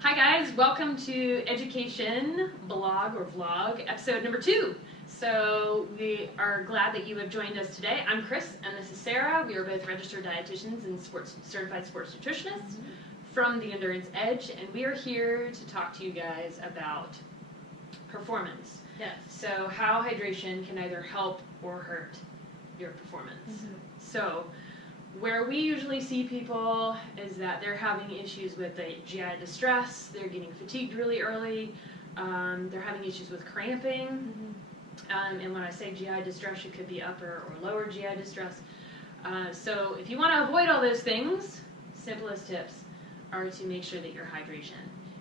Hi guys, welcome to Education Blog or Vlog, episode number 2. So we are glad that you have joined us today. I'm Chris and this is Sarah. We are both registered dietitians and certified sports nutritionists from the Endurance Edge, and we are here to talk to you guys about performance. Yes. So how hydration can either help or hurt your performance. So where we usually see people is that they're having issues with the GI distress, they're getting fatigued really early, they're having issues with cramping, and when I say GI distress, it could be upper or lower GI distress. So if you want to avoid all those things, simplest tips are to make sure that your hydration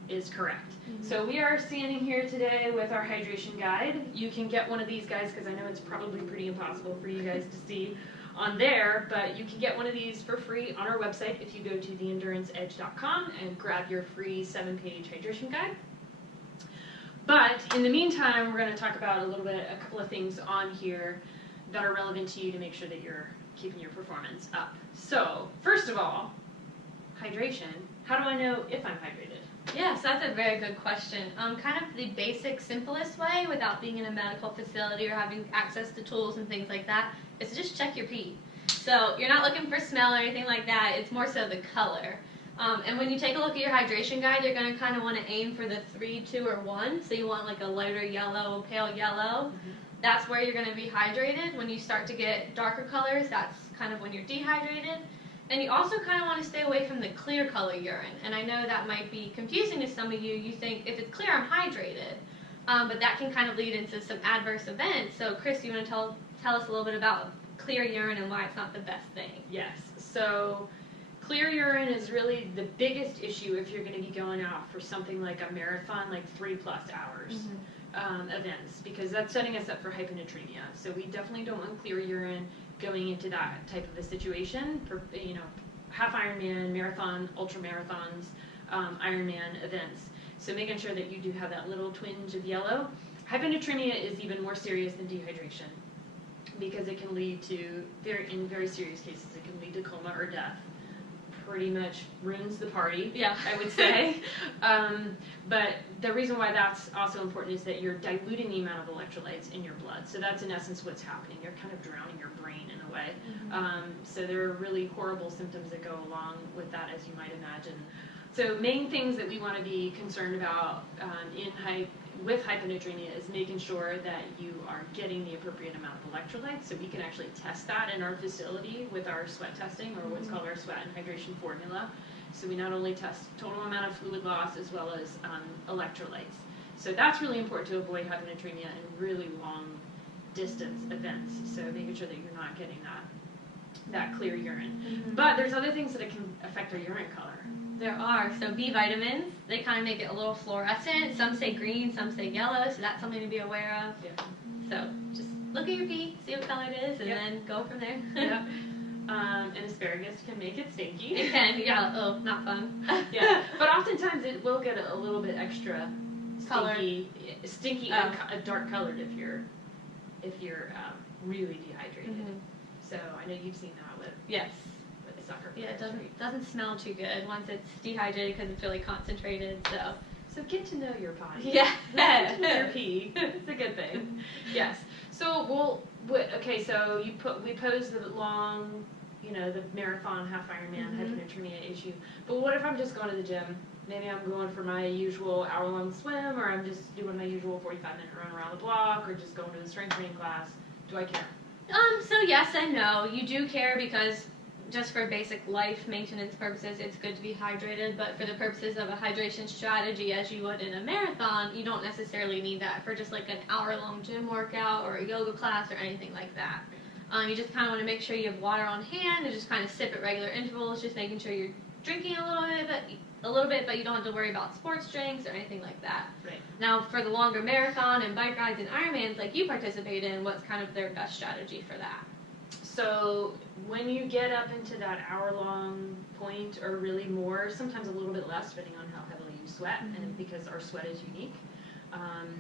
is correct. So we are standing here today with our hydration guide. You can get one of these guys because I know it's probably pretty impossible for you guys to see on there, but you can get one of these for free on our website if you go to theenduranceedge.com and grab your free 7-page hydration guide. But in the meantime, we're going to talk about a couple of things on here that are relevant to you to make sure that you're keeping your performance up. So first of all, hydration. How do I know if I'm hydrated? Yes, that's a very good question. Kind of the basic, simplest way without being in a medical facility or having access to tools and things like that is to just check your pee. So you're not looking for smell or anything like that. It's more so the color. And when you take a look at your hydration guide, you're going to kind of want to aim for the 3, 2, or 1. So you want like a lighter yellow, pale yellow. That's where you're going to be hydrated. When you start to get darker colors, that's kind of when you're dehydrated. And you also kind of want to stay away from the clear color urine. And I know that might be confusing to some of you. You think, if it's clear, I'm hydrated. But that can kind of lead into some adverse events. So Chris, you want to tell us a little bit about clear urine and why it's not the best thing? Yes. So clear urine is really the biggest issue if you're going to be going out for something like a marathon, like 3+ hours events, because that's setting us up for hyponatremia. So we definitely don't want clear urine going into that type of a situation for, half Ironman, marathon, ultra marathons, Ironman events. So making sure that you do have that little twinge of yellow. Hyponatremia is even more serious than dehydration because it can lead to, in very serious cases, it can lead to coma or death. Pretty much ruins the party, I would say. But the reason why that's also important is that you're diluting the amount of electrolytes in your blood. So that's in essence what's happening. You're kind of drowning your brain in a way. So there are really horrible symptoms that go along with that, as you might imagine. So main things that we want to be concerned about with hyponatremia is making sure that you are getting the appropriate amount of electrolytes. So we can actually test that in our facility with our sweat testing, or what's called our sweat and hydration formula. So we not only test total amount of fluid loss as well as electrolytes. So that's really important to avoid hyponatremia in really long distance events. So making sure that you're not getting that clear urine. But there's other things that can affect our urine color. There are. So B vitamins, they kind of make it a little fluorescent. Some say green, some say yellow, so that's something to be aware of. So just look at your pee, see what color it is, and then go from there. And asparagus can make it stinky. It can, oh, not fun. But oftentimes it will get a little bit extra stinky and dark colored if you're really dehydrated. So I know you've seen that with soccer players. Yeah, it doesn't smell too good once it's dehydrated because it's really concentrated. So get to know your body. Yeah. Get to know your pee. It's a good thing. Yes. So so we pose the long, the marathon, half Ironman, hyponatremia issue. But what if I'm just going to the gym? Maybe I'm going for my usual hour-long swim, or I'm just doing my usual 45-minute run around the block, or just going to the strength training class. Do I care? So yes and no. You do care because just for basic life maintenance purposes, it's good to be hydrated, but for the purposes of a hydration strategy, as you would in a marathon, you don't necessarily need that for just like an hour-long gym workout or a yoga class or anything like that. You just kind of want to make sure you have water on hand and just kind of sip at regular intervals, just making sure you're drinking a little bit, but you don't have to worry about sports drinks or anything like that. Right. Now, for the longer marathon and bike rides and Ironmans like you participate in, what's kind of their best strategy for that? So when you get up into that hour-long point, or really more, sometimes a little bit less, depending on how heavily you sweat, and because our sweat is unique, and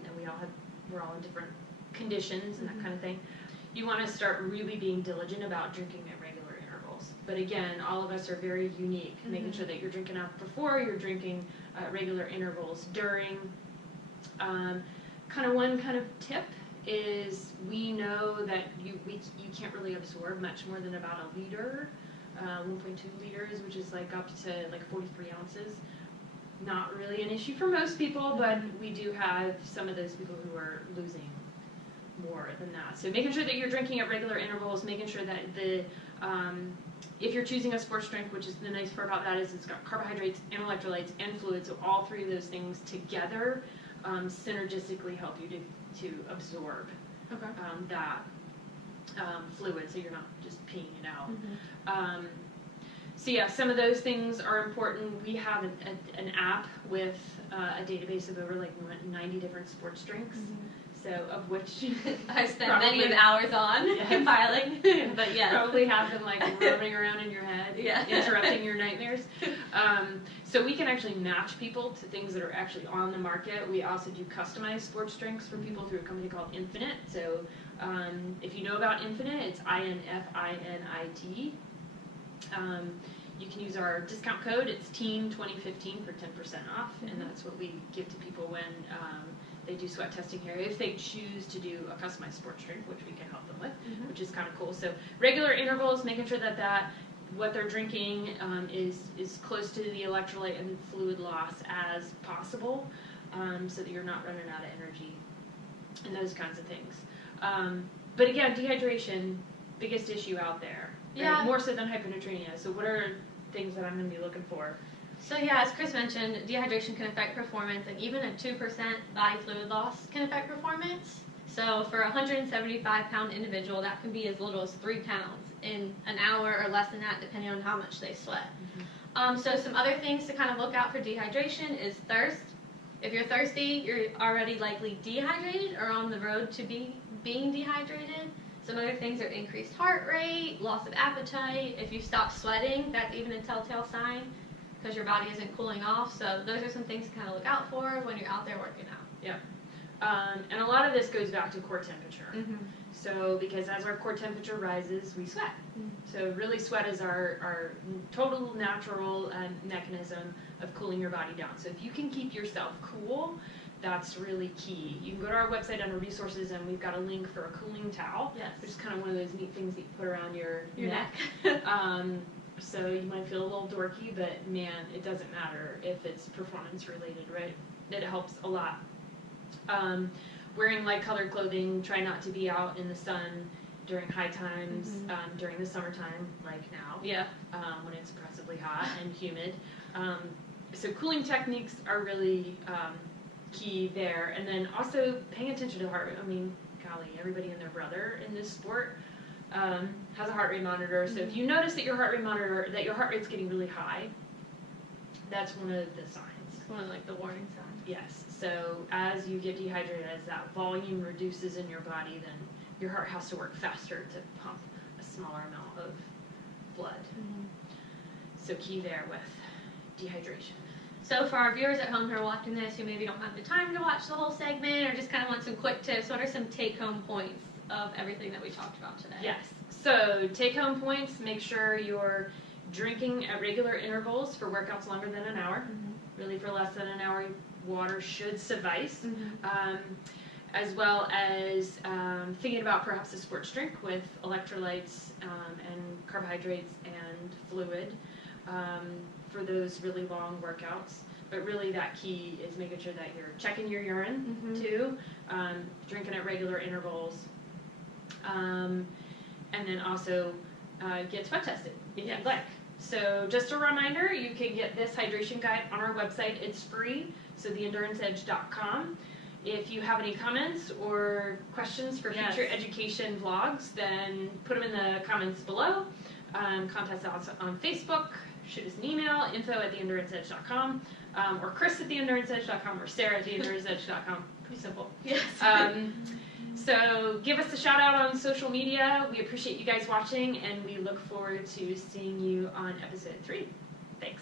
we're all in different conditions and that kind of thing, you want to start really being diligent about drinking at regular intervals. But again, all of us are very unique, making sure that you're drinking enough before, you're drinking at regular intervals during. One kind of tip is we know that you can't really absorb much more than about a liter, 1.2 liters, which is like up to like 43 ounces. Not really an issue for most people, but we do have some of those people who are losing more than that. So making sure that you're drinking at regular intervals, making sure that if you're choosing a sports drink, which is the nice part about that is it's got carbohydrates and electrolytes and fluids, so all three of those things together synergistically help you to absorb that fluid, so you're not just peeing it out. So yeah, some of those things are important. We have an app with a database of over like 90 different sports drinks. So of which I spent many hours on compiling, but yeah, probably have them like roaming around in your head, interrupting your nightmares. So we can actually match people to things that are actually on the market. We also do customized sports drinks for people through a company called Infinite. So if you know about Infinite, it's INFINIT. You can use our discount code. It's TEAM2015 for 10% off, and that's what we give to people when they do sweat testing here, if they choose to do a customized sports drink, which we can help them with, which is kind of cool. So regular intervals, making sure that what they're drinking is close to the electrolyte and fluid loss as possible, so that you're not running out of energy and those kinds of things. But again, dehydration, biggest issue out there. Right? More so than hyponatremia. So what are things that I'm going to be looking for? So yeah, as Chris mentioned, dehydration can affect performance, and even a 2% body fluid loss can affect performance. So for a 175-pound individual, that can be as little as 3 pounds in an hour or less than that, depending on how much they sweat. So some other things to kind of look out for dehydration is thirst. If you're thirsty, you're already likely dehydrated or on the road to being dehydrated. Some other things are increased heart rate, loss of appetite. If you stop sweating, that's even a telltale sign because your body isn't cooling off. So those are some things to kind of look out for when you're out there working out. Yeah. And a lot of this goes back to core temperature. So because as our core temperature rises, we sweat. So really sweat is our total natural mechanism of cooling your body down. So if you can keep yourself cool, that's really key. You can go to our website under resources, and we've got a link for a cooling towel, which is kind of one of those neat things that you put around your neck. So you might feel a little dorky, but man, it doesn't matter if it's performance related, right? It helps a lot. Wearing light colored clothing, try not to be out in the sun during high times, during the summertime, like now, when it's oppressively hot and humid. So cooling techniques are really key there. And then also paying attention to the heart rate. I mean, golly, everybody and their brother in this sport has a heart rate monitor. So if you notice that your heart rate's getting really high, that's one of the signs. It's one of like the warning signs. Yes. So as you get dehydrated, as that volume reduces in your body, then your heart has to work faster to pump a smaller amount of blood. So key there with dehydration. So for our viewers at home who are watching this, who maybe don't have the time to watch the whole segment or just kind of want some quick tips, what are some take-home points of everything that we talked about today? Yes. So take-home points, make sure you're drinking at regular intervals for workouts longer than an hour. Really for less than an hour, water should suffice. As well as thinking about perhaps a sports drink with electrolytes and carbohydrates and fluid. For those really long workouts, but really that key is making sure that you're checking your urine too, drinking at regular intervals, and then also get sweat tested if you'd like. So just a reminder, you can get this hydration guide on our website. It's free, so theenduranceedge.com. If you have any comments or questions for future education vlogs, then put them in the comments below. Contact us on Facebook. Shoot us an email, info@theenduranceedge.com, or Chris@theenduranceedge.com, or Sarah@theenduranceedge.com. Pretty simple. Yes. So give us a shout out on social media. We appreciate you guys watching, and we look forward to seeing you on episode 3. Thanks.